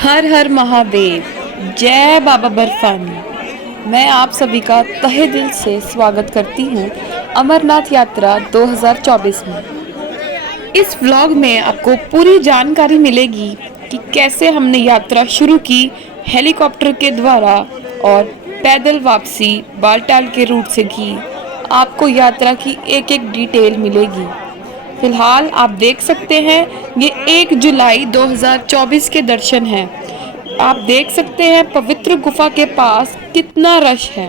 हर हर महादेव। जय बाबा बर्फानी। मैं आप सभी का तहे दिल से स्वागत करती हूँ अमरनाथ यात्रा 2024 में। इस व्लॉग में आपको पूरी जानकारी मिलेगी कि कैसे हमने यात्रा शुरू की हेलीकॉप्टर के द्वारा और पैदल वापसी बालटाल के रूट से की। आपको यात्रा की एक एक डिटेल मिलेगी। फिलहाल आप देख सकते हैं ये 1 जुलाई 2024 के दर्शन हैं। आप देख सकते हैं पवित्र गुफा के पास कितना रश है।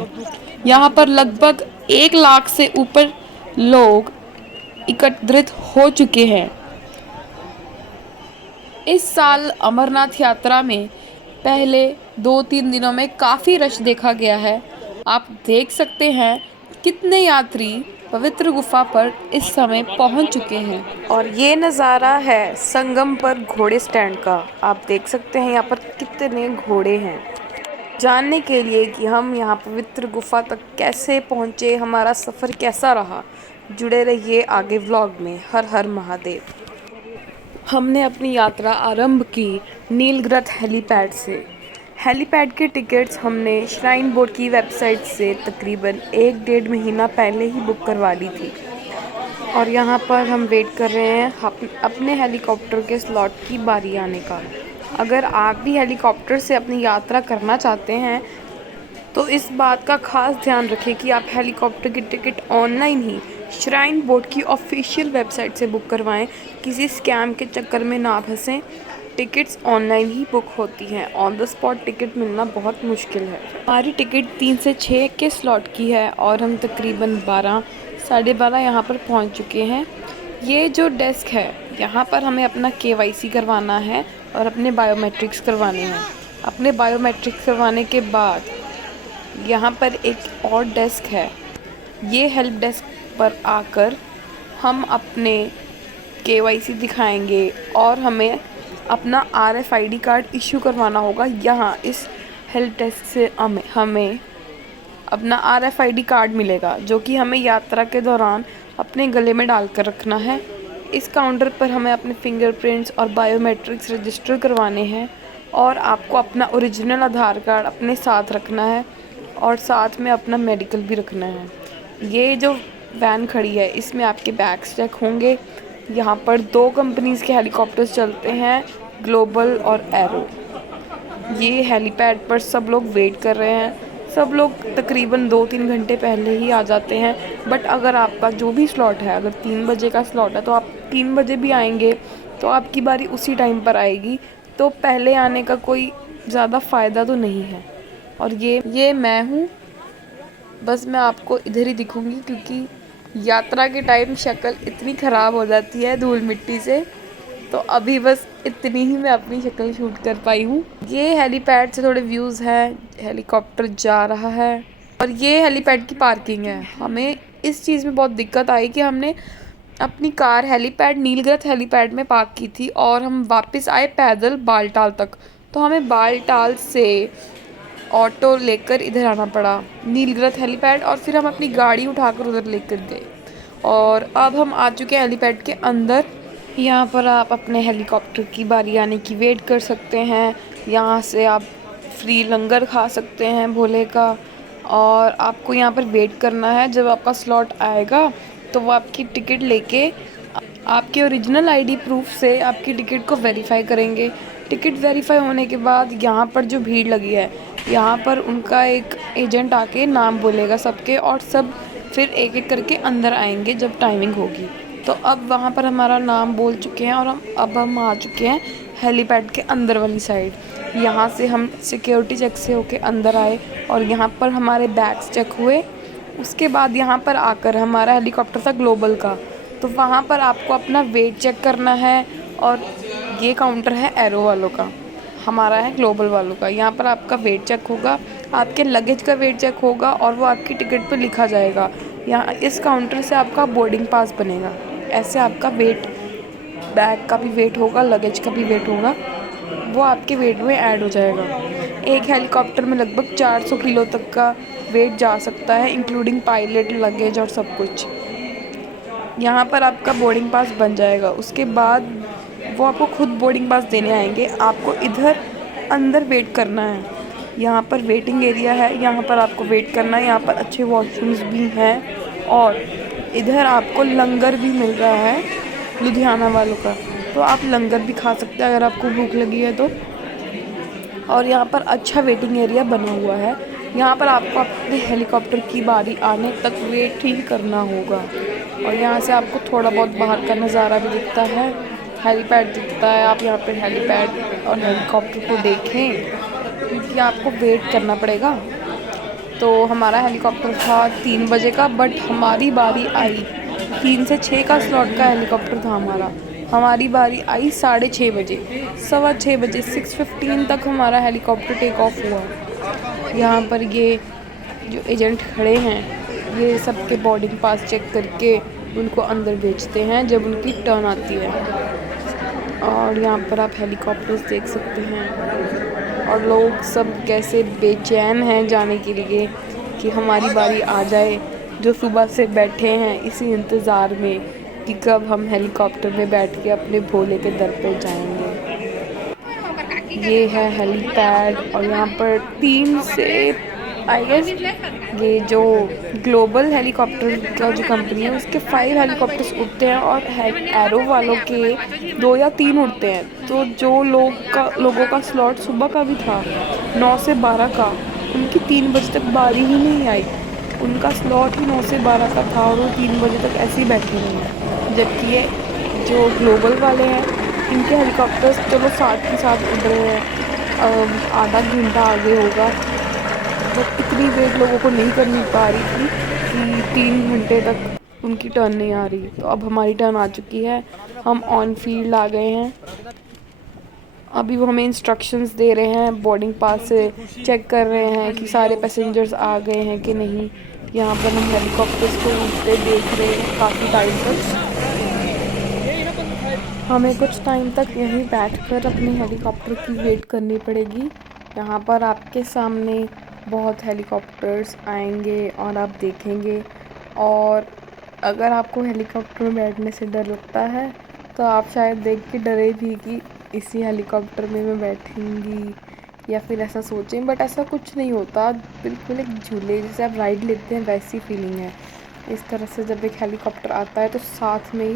यहाँ पर लगभग 1 लाख से ऊपर लोग एकत्रित हो चुके हैं। इस साल अमरनाथ यात्रा में पहले 2-3 दिनों में काफ़ी रश देखा गया है। आप देख सकते हैं कितने यात्री पवित्र गुफा पर इस समय पहुंच चुके हैं। और ये नज़ारा है संगम पर घोड़े स्टैंड का। आप देख सकते हैं यहाँ पर कितने घोड़े हैं। जानने के लिए कि हम यहाँ पवित्र गुफा तक कैसे पहुँचे, हमारा सफ़र कैसा रहा, जुड़े रहिए आगे व्लॉग में। हर हर महादेव। हमने अपनी यात्रा आरंभ की नीलग्रथ हेलीपैड से। हेलीपैड के टिकट्स हमने श्राइन बोर्ड की वेबसाइट से तकरीबन 1-1.5 महीना पहले ही बुक करवा ली थी। और यहाँ पर हम वेट कर रहे हैं अपने हेलीकॉप्टर के स्लॉट की बारी आने का। अगर आप भी हेलीकॉप्टर से अपनी यात्रा करना चाहते हैं तो इस बात का खास ध्यान रखें कि आप हेलीकॉप्टर की टिकट ऑनलाइन ही श्राइन बोर्ड की ऑफिशियल वेबसाइट से बुक करवाएं। किसी स्कैम के चक्कर में ना फंसें। टिकट्स ऑनलाइन ही बुक होती हैं। ऑन द स्पॉट टिकट मिलना बहुत मुश्किल है। हमारी टिकट 3 से 6 के स्लॉट की है और हम तकरीबन 12-12:30 यहाँ पर पहुँच चुके हैं। ये जो डेस्क है यहाँ पर हमें अपना KYC करवाना है और अपने बायोमेट्रिक्स करवाने हैं। अपने बायोमेट्रिक्स करवाने के बाद यहाँ पर एक और डेस्क है। ये हेल्प डेस्क पर आकर हम अपने KYC दिखाएंगे और हमें अपना RFID कार्ड इशू करवाना होगा। यहाँ इस हेल्प डेस्क से हमें अपना RFID कार्ड मिलेगा जो कि हमें यात्रा के दौरान अपने गले में डालकर रखना है। इस काउंटर पर हमें अपने फिंगरप्रिंट्स और बायोमेट्रिक्स रजिस्टर करवाने हैं और आपको अपना ओरिजिनल आधार कार्ड अपने साथ रखना है और साथ में अपना मेडिकल भी रखना है। ये जो वैन खड़ी है इसमें आपके बैग्स चेक होंगे। यहाँ पर 2 कंपनीज़ के हेलीकॉप्टर्स चलते हैं, ग्लोबल और एरो। ये हेलीपैड पर सब लोग वेट कर रहे हैं। सब लोग तकरीबन 2-3 घंटे पहले ही आ जाते हैं। बट अगर आपका जो भी स्लॉट है, अगर 3 बजे का स्लॉट है तो आप 3 बजे भी आएंगे तो आपकी बारी उसी टाइम पर आएगी। तो पहले आने का कोई ज़्यादा फ़ायदा तो नहीं है। और ये मैं हूँ। बस मैं आपको इधर ही दिखूँगी क्योंकि यात्रा के टाइम शक्ल इतनी ख़राब हो जाती है धूल मिट्टी से। तो अभी बस इतनी ही मैं अपनी शक्ल शूट कर पाई हूँ। ये हेलीपैड से थोड़े व्यूज़ हैं। हेलीकॉप्टर जा रहा है और ये हेलीपैड की पार्किंग है। हमें इस चीज़ में बहुत दिक्कत आई कि हमने अपनी कार हेलीपैड नीलग्रथ हेलीपैड में पार्क की थी और हम वापस आए पैदल बालटाल तक। तो हमें बालटाल से ऑटो लेकर इधर आना पड़ा नीलग्रथ हेलीपैड और फिर हम अपनी गाड़ी उठाकर उधर लेकर गए। और अब हम आ चुके हैं हेलीपैड के अंदर। यहाँ पर आप अपने हेलीकॉप्टर की बारी आने की वेट कर सकते हैं। यहाँ से आप फ्री लंगर खा सकते हैं भोले का। और आपको यहाँ पर वेट करना है। जब आपका स्लॉट आएगा तो वो आपकी टिकट लेके आपके ओरिजिनल ID प्रूफ से आपकी टिकट को वेरीफाई करेंगे। टिकट वेरीफाई होने के बाद यहाँ पर जो भीड़ लगी है यहाँ पर उनका एक एजेंट आके नाम बोलेगा सबके और सब फिर एक एक करके अंदर आएंगे जब टाइमिंग होगी। तो अब वहाँ पर हमारा नाम बोल चुके हैं और हम आ चुके हैं हेलीपैड के अंदर वाली साइड। यहाँ से हम सिक्योरिटी चेक से होके अंदर आए और यहाँ पर हमारे बैग्स चेक हुए। उसके बाद यहाँ पर आकर हमारा हेलीकॉप्टर था ग्लोबल का। तो वहाँ पर आपको अपना वेट चेक करना है और ये काउंटर है एरो वालों का, हमारा है ग्लोबल वालों का। यहाँ पर आपका वेट चेक होगा, आपके लगेज का वेट चेक होगा और वो आपकी टिकट पर लिखा जाएगा। यहाँ इस काउंटर से आपका बोर्डिंग पास बनेगा। ऐसे आपका वेट, बैग का भी वेट होगा, लगेज का भी वेट होगा, वो आपके वेट में ऐड हो जाएगा। एक हेलीकॉप्टर में लगभग 400 किलो तक का वेट जा सकता है इंक्लूडिंग पायलट, लगेज और सब कुछ। यहाँ पर आपका बोर्डिंग पास बन जाएगा। उसके बाद वो आपको खुद बोर्डिंग पास देने आएंगे। आपको इधर अंदर वेट करना है। यहाँ पर वेटिंग एरिया है, यहाँ पर आपको वेट करना है। यहाँ पर अच्छे वॉशरूम्स भी हैं और इधर आपको लंगर भी मिल रहा है लुधियाना वालों का, तो आप लंगर भी खा सकते हैं अगर आपको भूख लगी है तो। और यहाँ पर अच्छा वेटिंग एरिया बना हुआ है। यहाँ पर आपको अपने हेलीकॉप्टर की बारी आने तक वेट ही करना होगा। और यहाँ से आपको थोड़ा बहुत बाहर का नज़ारा भी दिखता है, हेलीपैड दिखता है। आप यहाँ पर हेलीपैड और हेलीकॉप्टर को देखें क्योंकि आपको वेट करना पड़ेगा। तो हमारा हेलीकॉप्टर था 3 बजे का, बट हमारी बारी आई 3 से 6 का स्लॉट का हेलीकॉप्टर था हमारा। हमारी बारी आई 6:30 बजे, 6:15 बजे 6:15 तक हमारा हेलीकॉप्टर टेक ऑफ हुआ। यहाँ पर ये जो एजेंट खड़े हैं ये सबके बोर्डिंग पास चेक करके उनको अंदर भेजते हैं जब उनकी टर्न आती है। और यहाँ पर आप हेलीकॉप्टर्स देख सकते हैं और लोग सब कैसे बेचैन हैं जाने के लिए कि हमारी बारी आ जाए, जो सुबह से बैठे हैं इसी इंतज़ार में कि कब हम हेलीकॉप्टर में बैठ के अपने भोले के दर पे जाएंगे। ये है हेलीपैड और यहाँ पर 3 से आई गेस ये जो ग्लोबल हेलीकॉप्टर का जो कंपनी है उसके 5 हेलीकॉप्टर्स उड़ते हैं और एरो वालों के 2 या 3 उड़ते हैं। तो जो लोगों का स्लॉट सुबह का भी था 9 से 12 का, उनकी 3 बजे तक बारी ही नहीं आई। उनका स्लॉट ही 9 से 12 का था और वो 3 बजे तक ऐसे ही बैठे रहे। जबकि ये जो ग्लोबल वाले हैं इनके हेलीकॉप्टर्स चलो साथ ही साथ उड़ रहे हैं, आधा घंटा आगे होगा, बट इतनी वेट लोगों को नहीं करनी पा रही थी कि 3 घंटे तक उनकी टर्न नहीं आ रही। तो अब हमारी टर्न आ चुकी है, हम ऑन फील्ड आ गए हैं। अभी वो हमें इंस्ट्रक्शंस दे रहे हैं, बोर्डिंग पास से चेक कर रहे हैं कि सारे पैसेंजर्स आ गए हैं कि नहीं। यहाँ पर हम हेलीकॉप्टर्स को उड़ते देख रहे हैं काफ़ी टाइम तक। हमें कुछ टाइम तक यहीं बैठकर अपने हेलीकॉप्टर की वेट करनी पड़ेगी। यहाँ पर आपके सामने बहुत हेलीकॉप्टर्स आएंगे और आप देखेंगे। और अगर आपको हेलीकॉप्टर में बैठने से डर लगता है तो आप शायद देख के डरे भी कि इसी हेलीकॉप्टर में मैं बैठूंगी या फिर ऐसा सोचें, बट ऐसा कुछ नहीं होता। बिल्कुल एक झूले जैसे आप राइड लेते हैं वैसी फीलिंग है। इस तरह से जब एक हेलीकॉप्टर आता है तो साथ में ही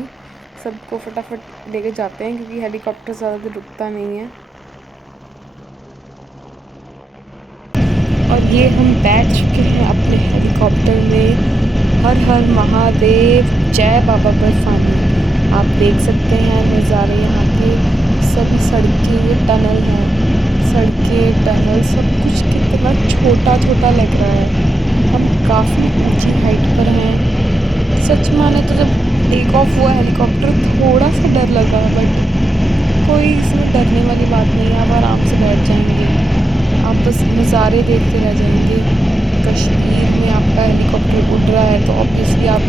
सबको फटाफट लेके जाते हैं क्योंकि हेलीकॉप्टर ज़्यादा देर रुकता नहीं है। और ये हम बैठ चुके हैं अपने हेलीकॉप्टर में। हर हर महादेव, जय बाबा बर्फानी। आप देख सकते हैं नज़ारे यहाँ के, सभी सड़कें, टनल हैं, सड़कें टनल सब कुछ कितना छोटा छोटा लग रहा है। हम काफ़ी ऊंची हाइट पर हैं। सच माने तो जब टेक ऑफ हुआ हेलीकॉप्टर थोड़ा सा डर लगा, बट कोई इसमें डरने वाली बात नहीं है। आप आराम से बैठ जाएंगे, आप बस नज़ारे देखते रह जाएंगे। कश्मीर में आपका हेलीकॉप्टर उड़ रहा है तो ऑब्वियसली आप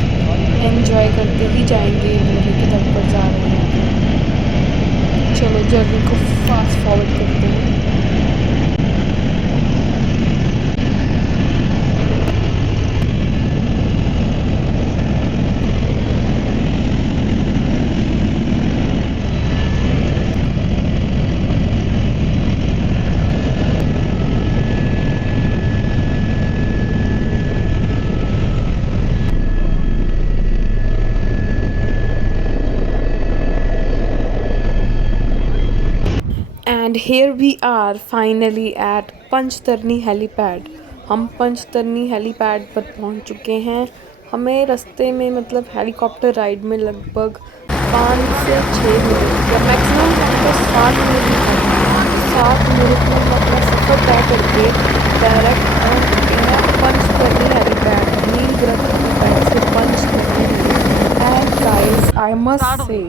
एंजॉय करते ही जाएंगे, भोले की दर पर जा रहे हैं। चलो जर्नी को फास्ट फॉरवर्ड करते हैं। And here we are finally at Panchtarni helipad. हम पंचतरनी हेलीपैड पर पहुंच चुके हैं। हमें रास्ते में मतलब हेलीकॉप्टर राइड में लगभग 5 से 6 मिनट या मैक्सिमम तो 7 मिनट लगते। 7 मिनट में हम अपना सफ़र तय करके डायरेक्ट पहुँच चुके हैं पंचतरनी हेलीपैड, नीलगिरी हेलीपैड से Panchtarni. And guys I must say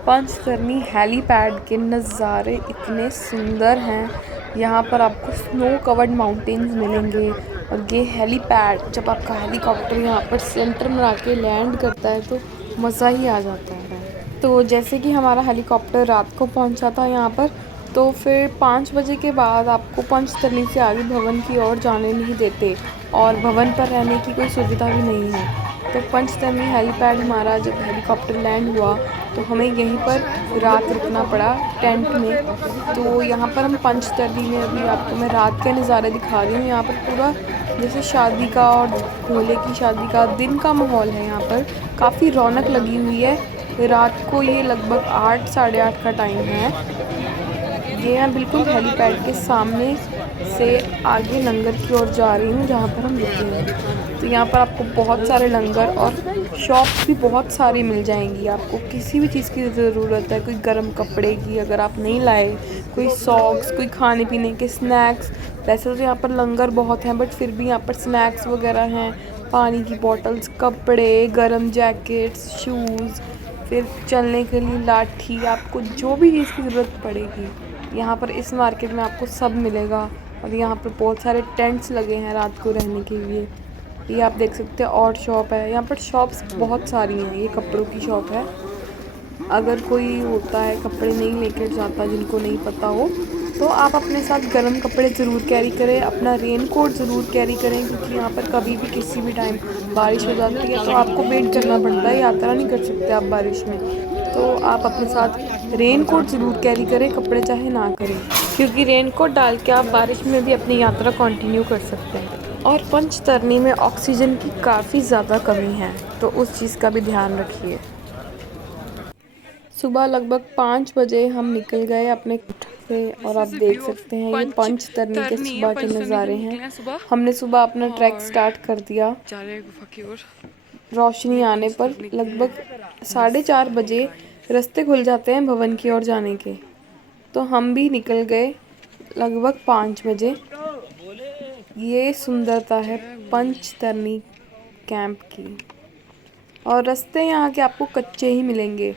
Panchtarni helipad के नज़ारे इतने सुंदर हैं। यहाँ पर आपको स्नो कवर्ड माउंटेन्स मिलेंगे और ये हेलीपैड जब आपका हेलीकॉप्टर यहाँ पर सेंटर में आके लैंड करता है तो मज़ा ही आ जाता है। तो जैसे कि हमारा हेलीकॉप्टर रात को पहुँचा था यहाँ पर, तो फिर 5 बजे के बाद आपको पंचतरनी से आगे भवन की ओर जाने नहीं देते और भवन पर रहने की कोई सुविधा भी नहीं है। तो पंचतरनी हेलीपैड हमारा जब हेलीकॉप्टर लैंड हुआ तो हमें यहीं पर रात रुकना पड़ा टेंट में। तो यहाँ पर हम पंचतरणी में, अभी आपको मैं रात के नज़ारे दिखा रही हूँ। यहाँ पर पूरा जैसे शादी का और भोले की शादी का दिन का माहौल है। यहाँ पर काफ़ी रौनक लगी हुई है। रात को ये लगभग 8 साढ़े 8 का टाइम है। ये मैं बिल्कुल हेलीपैड के सामने से आगे लंगर की ओर जा रही हूँ जहाँ पर हम रुके हैं। तो यहाँ पर आपको बहुत सारे लंगर और शॉप्स भी बहुत सारी मिल जाएंगी। आपको किसी भी चीज़ की ज़रूरत है, कोई गर्म कपड़े की अगर आप नहीं लाए, कोई सॉक्स, कोई खाने पीने के स्नैक्स। वैसे तो यहाँ पर लंगर बहुत हैं, बट फिर भी यहाँ पर स्नैक्स वगैरह हैं, पानी की बॉटल्स, कपड़े, गर्म जैकेट्स, शूज़, फिर चलने के लिए लाठी। आपको जो भी चीज़ की ज़रूरत पड़ेगी यहाँ पर इस मार्केट में आपको सब मिलेगा। और यहाँ पर बहुत सारे टेंट्स लगे हैं रात को रहने के लिए। ये आप देख सकते हैं और शॉप है। यहाँ पर शॉप्स बहुत सारी हैं। ये कपड़ों की शॉप है। अगर कोई होता है कपड़े नहीं लेकर जाता, जिनको नहीं पता हो, तो आप अपने साथ गर्म कपड़े ज़रूर कैरी करें। अपना रेन कोट ज़रूर कैरी करें, क्योंकि यहाँ पर कभी भी किसी भी टाइम बारिश हो जाती है तो आपको वेट करना पड़ता है, यात्रा नहीं कर सकते आप बारिश में। तो आप अपने साथ रेन कोट ज़रूर कैरी करें, कपड़े चाहे ना करें, क्योंकि रेन कोट डाल के आप बारिश में भी अपनी यात्रा कंटिन्यू कर सकते हैं। और पंचतरणी में ऑक्सीजन की काफ़ी ज़्यादा कमी है, तो उस चीज़ का भी ध्यान रखिए। सुबह लगभग 5 बजे हम निकल गए अपने से, और आप देख सकते हैं ये पंचतरणी के सुबह के नज़ारे हैं। हमने सुबह अपना ट्रैक स्टार्ट कर दिया। रोशनी आने पर लगभग 4:30 बजे रास्ते खुल जाते हैं भवन की ओर जाने के, तो हम भी निकल गए लगभग 5 बजे। ये सुंदरता है पंचतरणी कैंप की। और रास्ते यहाँ के आपको कच्चे ही मिलेंगे।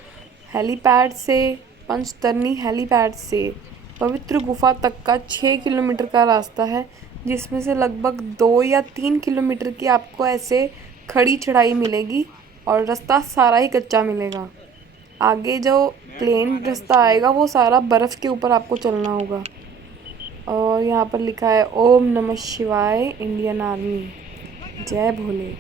हेलीपैड से, पंचतरणी हेलीपैड से पवित्र गुफा तक का 6 किलोमीटर का रास्ता है, जिसमें से लगभग 2 या 3 किलोमीटर की आपको ऐसे खड़ी चढ़ाई मिलेगी और रास्ता सारा ही कच्चा मिलेगा। आगे जो प्लेन रास्ता आएगा वो सारा बर्फ़ के ऊपर आपको चलना होगा। और यहाँ पर लिखा है ओम नमः शिवाय इंडियन आर्मी, जय भोले।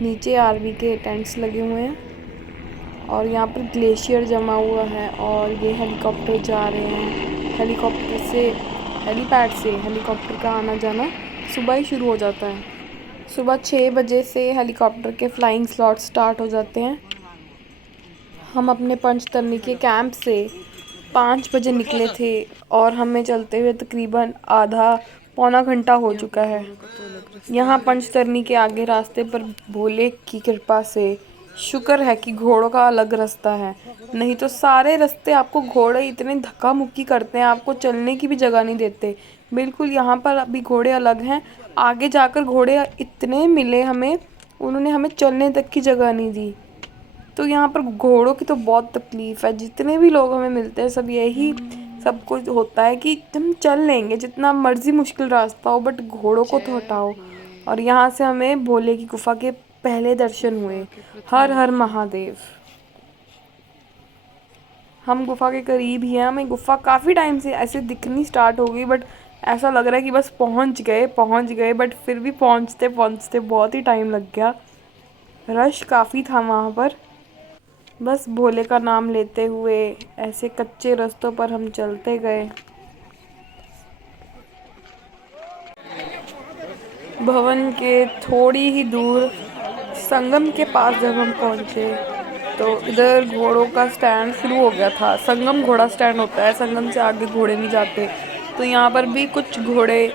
नीचे आर्मी के टेंट्स लगे हुए हैं और यहाँ पर ग्लेशियर जमा हुआ है। और ये हेलीकॉप्टर जा रहे हैं। हेलीकॉप्टर से, हेलीपैड से हेलीकॉप्टर का आना जाना सुबह ही शुरू हो जाता है। सुबह 6 बजे से हेलीकॉप्टर के फ्लाइंग स्लॉट स्टार्ट हो जाते हैं। हम अपने पंचतरणी के कैंप से 5 बजे निकले थे और हमें चलते हुए तकरीबन आधा पौना घंटा हो चुका है। यहाँ पंचतरणी के आगे रास्ते पर भोले की कृपा से शुक्र है कि घोड़ों का अलग रास्ता है, नहीं तो सारे रास्ते आपको घोड़े इतने धक्का मुक्की करते हैं, आपको चलने की भी जगह नहीं देते। बिल्कुल यहाँ पर अभी घोड़े अलग हैं, आगे जाकर घोड़े इतने मिले हमें, उन्होंने हमें चलने तक की जगह नहीं दी। तो यहाँ पर घोड़ों की तो बहुत तकलीफ़ है। जितने भी लोग हमें मिलते हैं सब यही सब कुछ होता है कि हम चल लेंगे जितना मर्जी मुश्किल रास्ता हो, बट घोड़ों को तो हटाओ। और यहाँ से हमें भोले की गुफा के पहले दर्शन हुए। हर हर महादेव। हम गुफा के करीब ही हैं। हमें गुफा काफ़ी टाइम से ऐसे दिखनी स्टार्ट हो गई, बट ऐसा लग रहा है कि बस पहुँच गए, बट फिर भी पहुँचते पहुँचते बहुत ही टाइम लग गया। रश काफ़ी था वहाँ पर। बस भोले का नाम लेते हुए ऐसे कच्चे रास्तों पर हम चलते गए। भवन के थोड़ी ही दूर संगम के पास जब हम पहुँचे तो इधर घोड़ों का स्टैंड शुरू हो गया था। संगम घोड़ा स्टैंड होता है, संगम से आगे घोड़े नहीं जाते। तो यहाँ पर भी कुछ घोड़े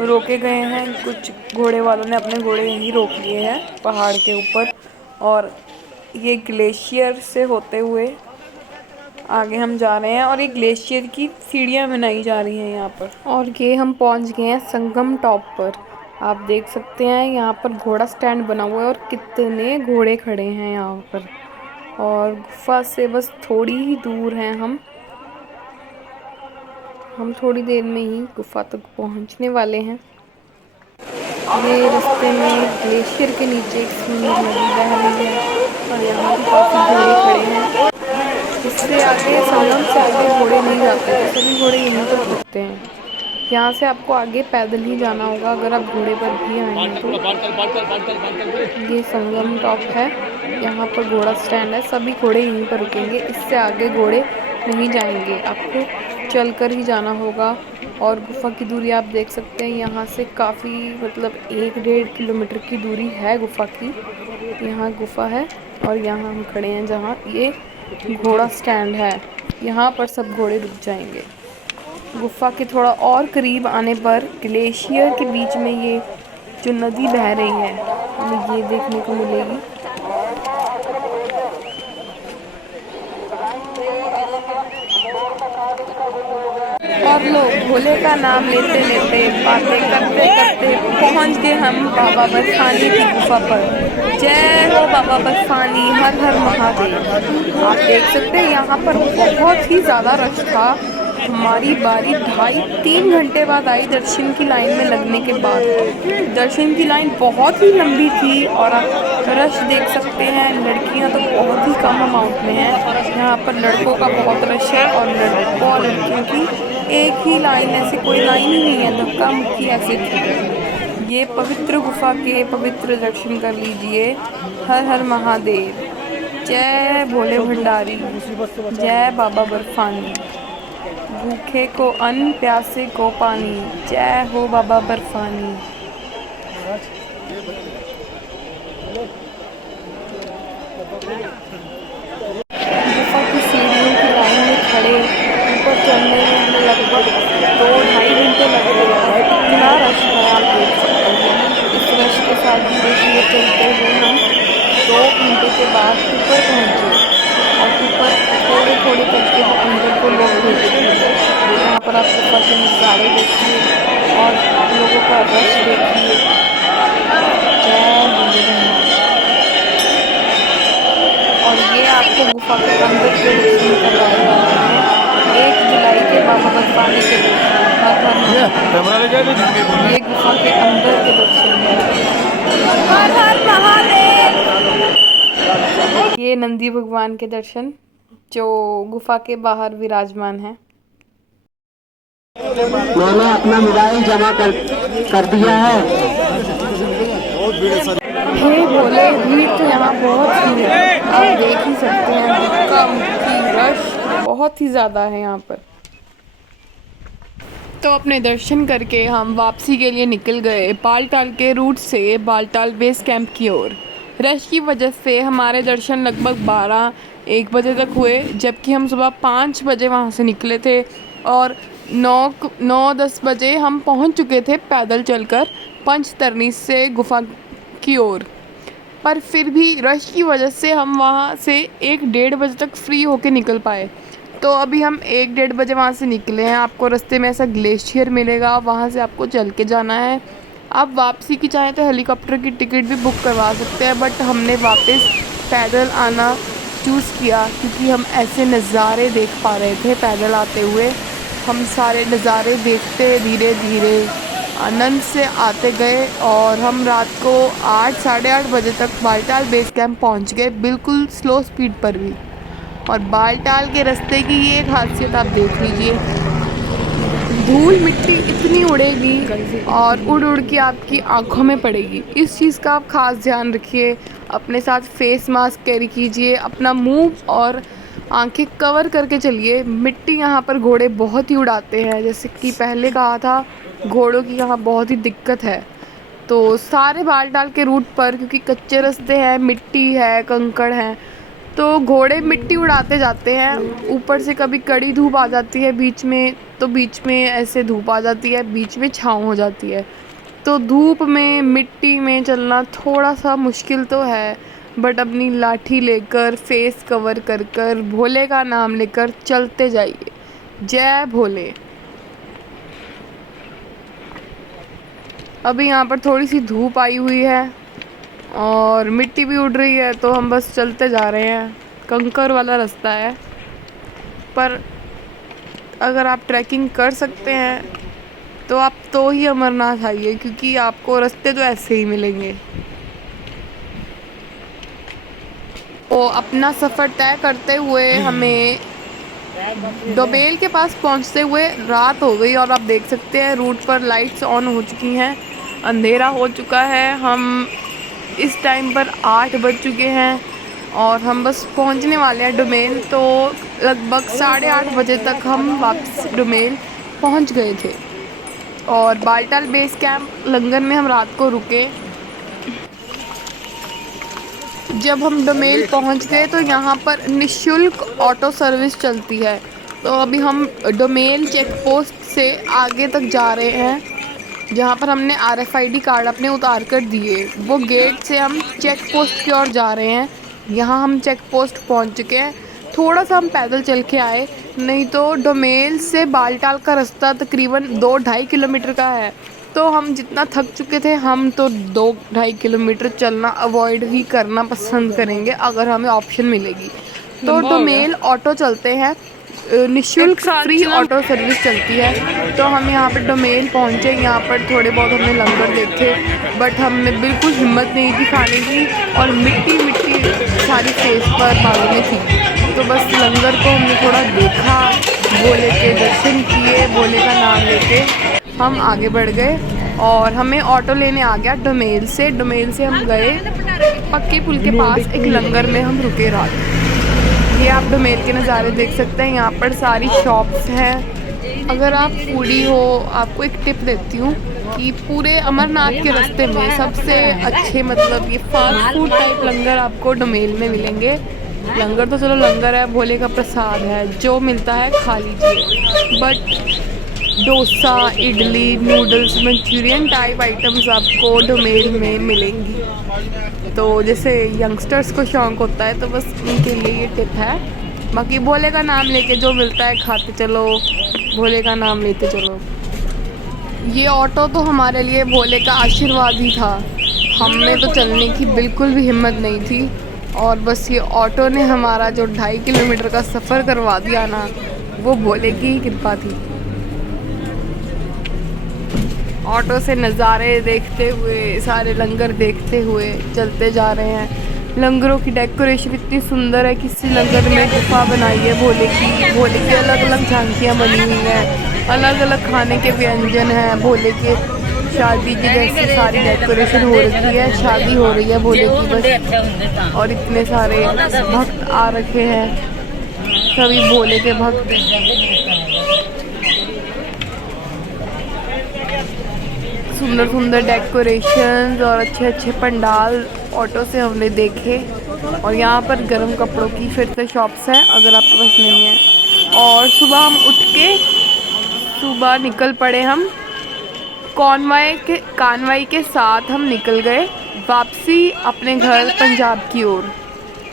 रोके गए हैं, कुछ घोड़े वालों ने अपने घोड़े यहीं रोक लिए हैं पहाड़ के ऊपर। और ये ग्लेशियर से होते हुए आगे हम जा रहे हैं और ये ग्लेशियर की सीढ़ियाँ बनाई जा रही हैं यहाँ पर। और ये हम पहुँच गए हैं संगम टॉप पर। आप देख सकते हैं यहाँ पर घोड़ा स्टैंड बना हुआ है और कितने घोड़े खड़े हैं यहाँ पर। और गुफा से बस थोड़ी ही दूर हैं हम थोड़ी देर में ही गुफा तक पहुँचने वाले हैं। ये रास्ते में ग्लेशियर के नीचे एक सुंदर नदी बह रही है और यहाँ भी काफ़ी घोड़े खड़े हैं। इससे आगे, संगम से आगे घोड़े नहीं जाते, तो सभी घोड़े यहीं पर रुकते हैं। यहाँ से आपको आगे पैदल ही जाना होगा अगर आप घोड़े पर भी आए हैं तो। ये संगम टॉप है यहाँ पर घोड़ा स्टैंड है, सभी घोड़े यहीं पर रुकेंगे, इससे आगे घोड़े नहीं जाएंगे, आपको चलकर ही जाना होगा। और गुफ़ा की दूरी आप देख सकते हैं, यहाँ से काफ़ी मतलब 1-1.5 किलोमीटर की दूरी है गुफ़ा की। यहाँ गुफ़ा है और यहाँ हम खड़े हैं जहाँ ये घोड़ा स्टैंड है, यहाँ पर सब घोड़े रुक जाएंगे। गुफ़ा के थोड़ा और करीब आने पर ग्लेशियर के बीच में ये जो नदी बह रही है, हमें ये देखने को मिलेगी। और लोग भोले का नाम लेते लेते बातें करते करते पहुंच गए हम बाबा बर्फानी की गुफा पर। जय हो बाबा बर्फानी, हर हर महादेव। आप देख सकते हैं यहाँ पर बहुत ही ज़्यादा रश था। हमारी बारी 2.5-3 घंटे बाद आई दर्शन की लाइन में लगने के बाद। दर्शन की लाइन बहुत ही लंबी थी और आप रश देख सकते हैं। लड़कियां तो बहुत ही कम अमाउंट में हैं, यहाँ पर लड़कों का बहुत रश है और लड़कों और लड़कियों की एक ही लाइन, ऐसी कोई लाइन ही नहीं है, धक्का मुक्की ऐसे थी। ये पवित्र गुफा के पवित्र दर्शन कर लीजिए। हर हर महादेव, जय भोले भंडारी, जय बाबा बर्फानी। भूखे को अन्न, प्यासे को पानी, जय हो बाबा बर्फानी। गुफा की सीढ़ियों की लाइन में खड़े ऊपर चढ़ने में हमें लगभग 2-2.5 घंटे लग गए। इतना रश है, आप देख सकते हैं। इस रश के साथ धीरे धीरे चलते हुए हम 2 घंटे के बाद ऊपर पहुँचे और ऊपर थोड़े थोड़े करके अंदर को लोग भेजते। यहाँ पर आप गुफा के नज़ारे देखिए और लोगों का रश देखिए। जय भोलेनाथ। और ये आपको गुफा के अंदर के दर्शन करवाए जा रहे हैं। 1 जुलाई के बाबा बर्फानी के दर्शन, हर हर ये गुफा के अंदर के दर्शन हैं। हर हर महादेव। ये नंदी भगवान के दर्शन जो गुफा के बाहर विराजमान है। मैंने अपना मोबाइल जमा कर दिया है। हे भोले, भीड़ तो यहाँ बहुत ही है, आप देख ही सकते हैं। धक्का मुक्की रश बहुत ही ज़्यादा है यहाँ पर। तो अपने दर्शन करके हम वापसी के लिए निकल गए बालटाल के रूट से बालटाल बेस कैंप की ओर। रश की वजह से हमारे दर्शन लगभग 12-1 बजे तक हुए, जबकि हम सुबह 5 बजे वहाँ से निकले थे और 9-10 बजे हम पहुँच चुके थे पैदल चलकर पंचतरणी से गुफा की ओर। पर फिर भी रश की वजह से हम वहाँ से 1-1:30 बजे तक फ्री होके निकल पाए। तो अभी हम 1-1:30 बजे वहाँ से निकले हैं। आपको रास्ते में ऐसा ग्लेशियर मिलेगा, वहाँ से आपको चल के जाना है। आप वापसी की चाहें तो हेलीकॉप्टर की टिकट भी बुक करवा सकते हैं, बट हमने वापस पैदल आना चूज़ किया क्योंकि हम ऐसे नज़ारे देख पा रहे थे पैदल आते हुए। हम सारे नज़ारे देखते धीरे धीरे आनंद से आते गए और हम रात को 8-8:30 बजे तक बालटाल बेस कैंप पहुँच गए, बिल्कुल स्लो स्पीड पर भी। और बालटाल के रास्ते की ये एक खासियत आप देख लीजिए, धूल मिट्टी इतनी उड़ेगी और उड़ उड़ के आपकी आँखों में पड़ेगी। इस चीज़ का आप ख़ास ध्यान रखिए। अपने साथ फेस मास्क कैरी कीजिए, अपना मुंह और आंखें कवर करके चलिए। मिट्टी यहाँ पर घोड़े बहुत ही उड़ाते हैं, जैसे कि पहले कहा था, घोड़ों की यहाँ बहुत ही दिक्कत है। तो सारे बालटाल के रूट पर क्योंकि कच्चे रास्ते हैं, मिट्टी है, कंकड़ हैं, तो घोड़े मिट्टी उड़ाते जाते हैं। ऊपर से कभी कड़ी धूप आ जाती है बीच में, तो बीच में ऐसे धूप आ जाती है, बीच में छाँव हो जाती है। तो धूप में मिट्टी में चलना थोड़ा सा मुश्किल तो है, बट अपनी लाठी लेकर फेस कवर कर कर भोले का नाम लेकर चलते जाइए। जय भोले। अभी यहाँ पर थोड़ी सी धूप आई हुई है और मिट्टी भी उड़ रही है, तो हम बस चलते जा रहे हैं। कंकर वाला रास्ता है, पर अगर आप ट्रैकिंग कर सकते हैं तो आप तो ही अमरनाथ आइए, क्योंकि आपको रास्ते तो ऐसे ही मिलेंगे। तो अपना सफ़र तय करते हुए हमें डोबेल के पास पहुंचते हुए रात हो गई और आप देख सकते हैं रूट पर लाइट्स ऑन हो चुकी हैं, अंधेरा हो चुका है। हम इस टाइम पर 8 बज चुके हैं और हम बस पहुंचने वाले हैं डोमेल। तो लगभग 8:30 बजे तक हम वापस डोमेल पहुंच गए थे। और बालटाल बेस कैंप लंगर में हम रात को रुके। जब हम डोमेल पहुंच गए तो यहाँ पर निशुल्क ऑटो सर्विस चलती है। तो अभी हम डोमेल चेक पोस्ट से आगे तक जा रहे हैं, जहाँ पर हमने RFID कार्ड अपने उतार कर दिए। वो गेट से हम चेक पोस्ट की ओर जा रहे हैं। यहाँ हम चेक पोस्ट पहुँच चुके हैं। थोड़ा सा हम पैदल चल के आए, नहीं तो डोमेल से बालटाल का रास्ता तकरीबन 2-2.5 किलोमीटर का है। तो हम जितना थक चुके थे, हम तो 2-2.5 किलोमीटर चलना अवॉइड ही करना पसंद करेंगे अगर हमें ऑप्शन मिलेगी। तो डोमेल ऑटो चलते हैं, निशुल्क फ्री ऑटो सर्विस चलती है। तो हम यहाँ पर डोमेल पहुँचे। यहाँ पर थोड़े बहुत हमने लंगर देखे, बट हमने बिल्कुल हिम्मत नहीं थी खाने की, और मिट्टी मिट्टी सारी फेस पर बालों में थी। तो बस लंगर को हमने थोड़ा देखा, भोले के दर्शन किए, भोले का नाम लेके हम आगे बढ़ गए। और हमें ऑटो लेने आ गया डोमेल से। डोमेल से हम गए पक्के पुल के पास, एक लंगर में हम रुके रात। ये आप डोमेल के नज़ारे देख सकते हैं। यहाँ पर सारी शॉप्स हैं। अगर आप फूडी हो, आपको एक टिप देती हूँ कि पूरे अमरनाथ के रास्ते में सबसे अच्छे मतलब ये फास्ट फूड टाइप लंगर आपको डोमेल में मिलेंगे। लंगर तो चलो लंगर है, भोले का प्रसाद है, जो मिलता है खा लीजिए। But dosa, idli, noodles, Manchurian type items आपको डोमेल में मिलेंगी। तो जैसे यंगस्टर्स को शौक़ होता है तो बस उनके लिए ये टिप है। बाकी भोले का नाम लेके जो मिलता है खाते चलो, भोले का नाम लेते चलो। ये ऑटो तो हमारे लिए भोले का आशीर्वाद ही था। हमें तो चलने की बिल्कुल भी हिम्मत नहीं थी, और बस ये ऑटो ने हमारा जो 2.5 किलोमीटर का सफ़र करवा दिया ना, वो भोले की ही कृपा थी। ऑटो से नज़ारे देखते हुए, सारे लंगर देखते हुए चलते जा रहे हैं। लंगरों की डेकोरेशन इतनी सुंदर है। किसी लंगर में गुफा बनाई है भोले की अलग अलग झांकियाँ बनी हुई हैं, अलग अलग खाने के व्यंजन हैं भोले के। शादी की जैसी सारी डेकोरेशन हो रखी है, शादी हो रही है भोले की बस। और इतने सारे भक्त आ रखे हैं, सभी भोले के भक्त। सुंदर सुंदर डेकोरेशंस और अच्छे अच्छे पंडाल ऑटो से हमने देखे। और यहाँ पर गर्म कपड़ों की फिर से शॉप्स हैं अगर आपके पास नहीं है। और सुबह हम उठ के सुबह निकल पड़े। हम कानवाई के साथ हम निकल गए वापसी अपने घर पंजाब की ओर।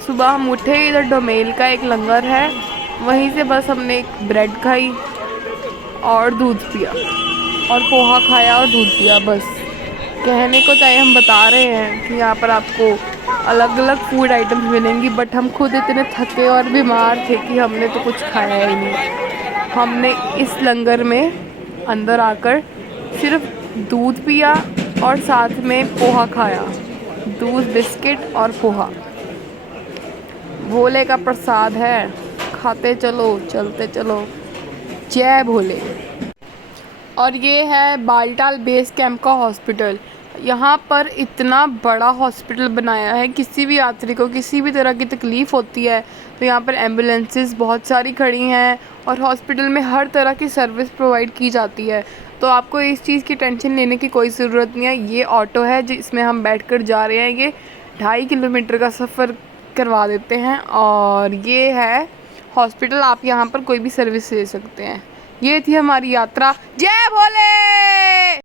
सुबह हम उठे, इधर डोमेल का एक लंगर है, वहीं से बस हमने एक ब्रेड खाई और दूध पिया, और पोहा खाया और दूध पिया। बस कहने को चाहे हम बता रहे हैं कि यहाँ पर आपको अलग अलग फूड आइटम्स मिलेंगी, बट हम खुद इतने थके और बीमार थे कि हमने तो कुछ खाया ही नहीं। हमने इस लंगर में अंदर आकर सिर्फ दूध पिया और साथ में पोहा खाया, दूध, बिस्किट और पोहा। भोले का प्रसाद है, खाते चलो चलते चलो, जय भोले। और ये है बालटाल बेस कैंप का हॉस्पिटल। यहाँ पर इतना बड़ा हॉस्पिटल बनाया है, किसी भी यात्री को किसी भी तरह की तकलीफ़ होती है तो यहाँ पर एम्बुलेंसेस बहुत सारी खड़ी हैं, और हॉस्पिटल में हर तरह की सर्विस प्रोवाइड की जाती है। तो आपको इस चीज़ की टेंशन लेने की कोई ज़रूरत नहीं है। ये ऑटो है जिसमें हम बैठकर जा रहे हैं, ये 2.5 किलोमीटर का सफ़र करवा देते हैं। और ये है हॉस्पिटल, आप यहाँ पर कोई भी सर्विस ले सकते हैं। ये थी हमारी यात्रा। जय भोले।